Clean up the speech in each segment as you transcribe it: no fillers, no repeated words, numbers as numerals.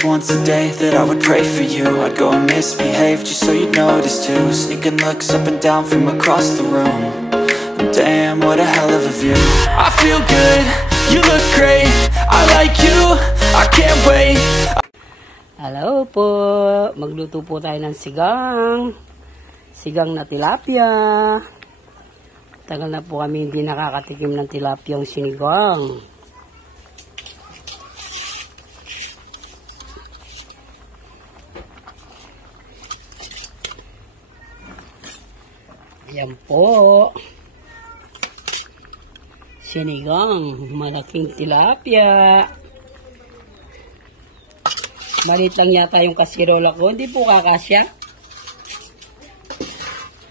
just once a day that I would pray for you. I'd go and misbehave just so you'd notice too. Sneaking looks up and down from across the room. And damn, what a hell of a view. I feel good, you look great, I like you, I can't wait. Hello po, magluto po tayo ng sigang na tilapia. Tagal na po kami hindi nakakatikim ng tilapiyang sinigang. Ayan po, sinigang, malaking tilapia. Malit lang yata yung kasirola ko, hindi po kakasya.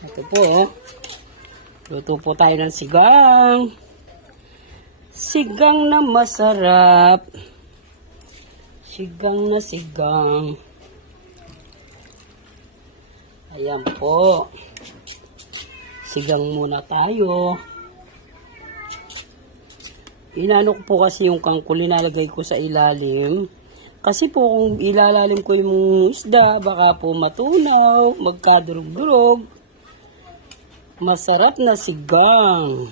Ito po, luto po tayo ng sigang. Sigang na masarap. Sigang na sigang. Ayan po. Sigang muna tayo. Inano ko po kasi yung kangkol, inalagay ko sa ilalim. Kasi po kung ilalalim ko yung isda, baka po matunaw, magkadurog-durog. Masarap na sigang.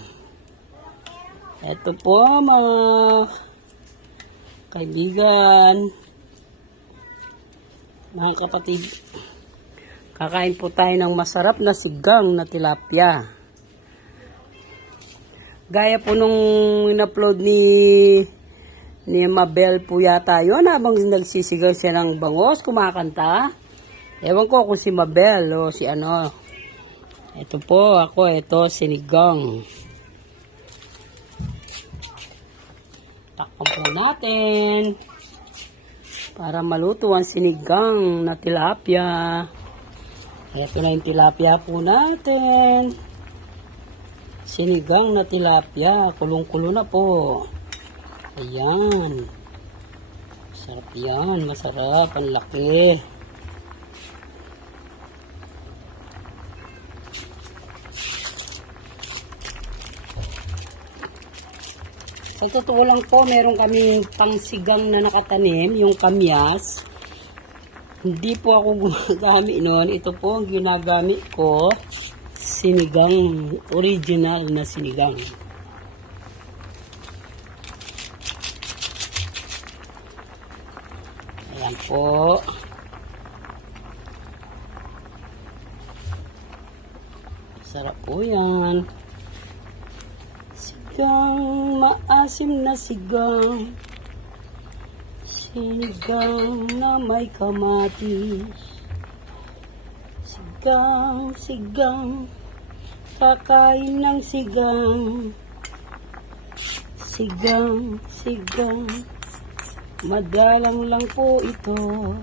Ito po mga kaibigan, mga kapatid. Kakain po tayo ng masarap na sigang na tilapia. Gaya po nung in-upload ni Mabel po yata yun, habang nagsisigaw siya ng bangos, kumakanta. Ewan ko kung si Mabel o si ano. Ito po, ito sinigang. Takpan po natin para maluto ang sinigang na tilapia. Ito na yung tilapia po natin. Sinigang na tilapia. Kulong-kulo na po. Ayan. Masarap yan. Masarap. Ang laki. Sa totoo lang po, meron kaming pangsigang na nakatanim. Yung kamyas. Hindi po ako gumagamit noon. Ito po ang ginagamit ko. Sinigang. Original na sinigang. Ayan po. Sarap po yan. Sigang, maasim na sigang. Sigang na may kamatis. Sigang, sigang, kakain ng sigang. Sigang, sigang, madalang lang po ito.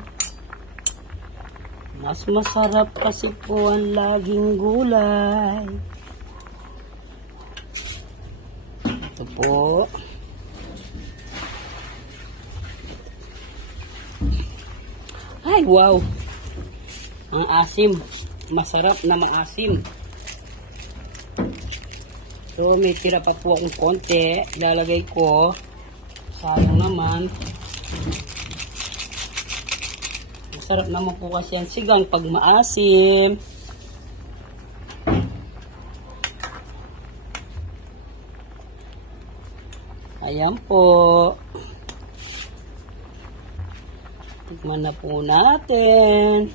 Mas masarap kasi po ang laging gulay. Ito po. Ay, wow! Ang asim. Masarap na maasim. So, may tira pa po akong konti. Ilalagay ko. Sayang naman. Masarap naman po kasi ang sigang pag maasim. Ayan po. Tikman na po natin.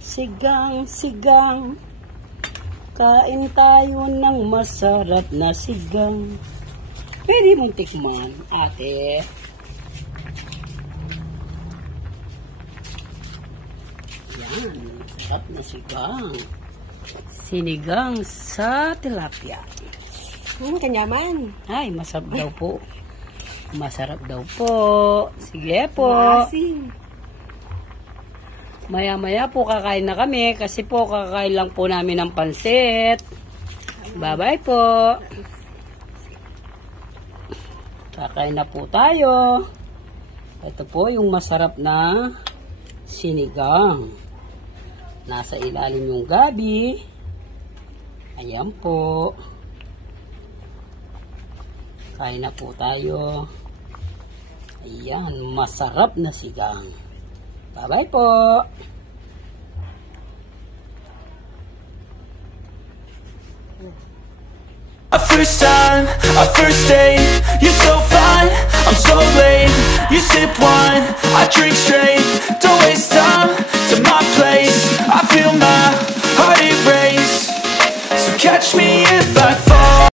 Sigang, sigang. Kain tayo ng masarap na sigang. Pwede mong tikman, ate. Yan, masarap na sigang. Sinigang sa tilapia. Kanyaman. Ay, masarap daw po. Masarap daw po. Sige po. Maasim. Maya-maya po kakain na kami kasi po kakain lang po namin ng pansit. Bye-bye po. Kakain na po tayo. Ito po yung masarap na sinigang. Nasa ilalim yung gabi. Ayan po. Kain na po tayo. Ayan, masarap na sigang. Bye-bye po! A first time, a first date. You're so fine, I'm so late. You sip wine, I drink straight. Don't waste time to my place. I feel my heart erase. So catch me if I